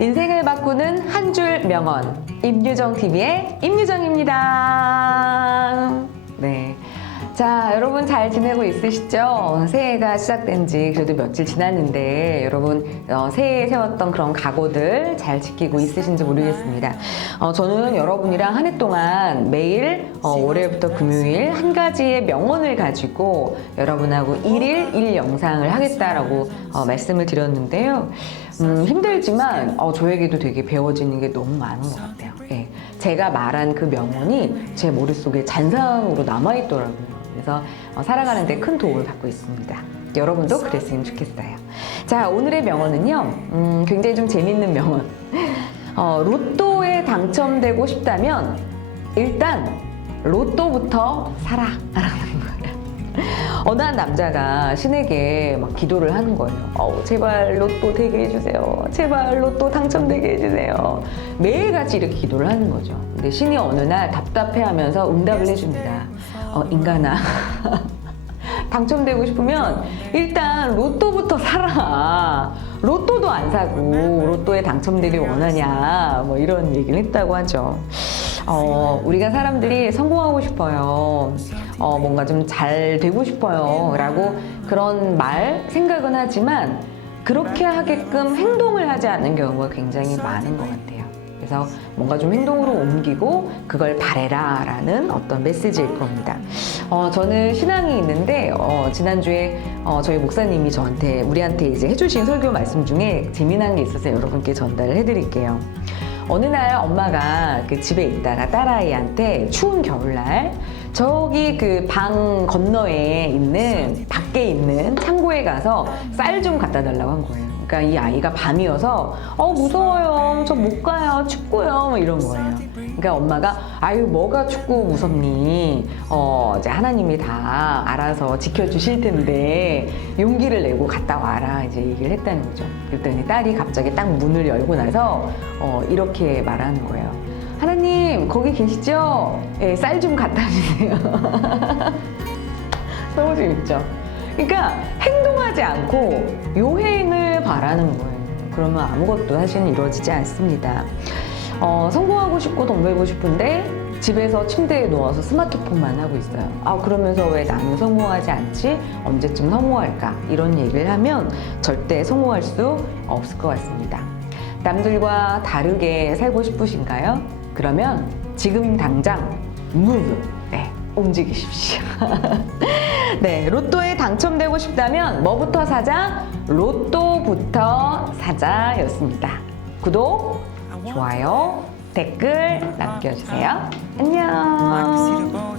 인생을 바꾸는 한 줄 명언. 임유정 TV의 임유정입니다. 네. 자, 여러분 잘 지내고 있으시죠? 새해가 시작된 지 그래도 며칠 지났는데 여러분 어, 새해에 세웠던 그런 각오들 잘 지키고 있으신지 모르겠습니다. 어, 저는 여러분이랑 한 해 동안 매일 어, 월요일부터 금요일 한 가지의 명언을 가지고 여러분하고 일일일 영상을 하겠다라고 어, 말씀을 드렸는데요. 음, 힘들지만 어, 저에게도 되게 배워지는 게 너무 많은 것 같아요. 예. 제가 말한 그 명언이 제 머릿속에 잔상으로 남아있더라고요. 그래서 어, 살아가는데 큰 도움을 받고 있습니다. 여러분도 그랬으면 좋겠어요. 자, 오늘의 명언은요, 음, 굉장히 좀 재밌는 명언. 어, 로또에 당첨되고 싶다면 일단 로또부터 사라. 라는. 어느 한 남자가 신에게 막 기도를 하는 거예요. 어, 제발 로또 되게 해주세요. 제발 로또 당첨되게 해주세요. 매일같이 이렇게 기도를 하는 거죠. 근데 신이 어느 날 답답해하면서 응답을 해줍니다. 어, 인간아. 당첨되고 싶으면 일단 로또부터 사라. 로또도 안 사고 로또에 당첨되길 원하냐. 뭐 이런 얘기를 했다고 하죠. 어, 우리가 사람들이 성공하고 싶어요. 어, 뭔가 좀 잘 되고 싶어요. 라고 그런 말, 생각은 하지만 그렇게 하게끔 행동을 하지 않는 경우가 굉장히 많은 것 같아요. 그래서 뭔가 좀 행동으로 옮기고 그걸 바래라 라는 어떤 메시지일 겁니다. 어, 저는 신앙이 있는데, 어, 지난주에 어, 저희 목사님이 저한테, 우리한테 이제 해주신 설교 말씀 중에 재미난 게 있어서 여러분께 전달을 해드릴게요. 어느 날 엄마가 그 집에 있다가 딸아이한테 추운 겨울날 저기 그 방 건너에 있는 밖에 있는 창고에 가서 쌀 좀 갖다 달라고 한 거예요. 그러니까 이 아이가 밤이어서 어 무서워요. 저 못 가요. 춥고요. 뭐 이런 거예요. 그러니까 엄마가 아유 뭐가 춥고 무섭니? 어 이제 하나님이 다 알아서 지켜주실 텐데 용기를 내고 갔다 와라 이제 얘기를 했다는 거죠. 그랬더니 딸이 갑자기 딱 문을 열고 나서 어 이렇게 말하는 거예요. 하나님 거기 계시죠? 예, 쌀좀 갖다 주세요. 너무 재밌죠? 그러니까 행동하지 않고 요행을 바라는 거예요. 그러면 아무것도 사실은 이루어지지 않습니다. 어, 성공하고 싶고 돈 벌고 싶은데 집에서 침대에 누워서 스마트폰만 하고 있어요. 아, 그러면서 왜 나는 성공하지 않지? 언제쯤 성공할까? 이런 얘기를 하면 절대 성공할 수 없을 것 같습니다. 남들과 다르게 살고 싶으신가요? 그러면 지금 당장 move. 네, 움직이십시오. 네, 로또에 당첨되고 싶다면 뭐부터 사자? 로또부터 사자였습니다. 구독, 좋아요, 댓글 남겨주세요. 안녕.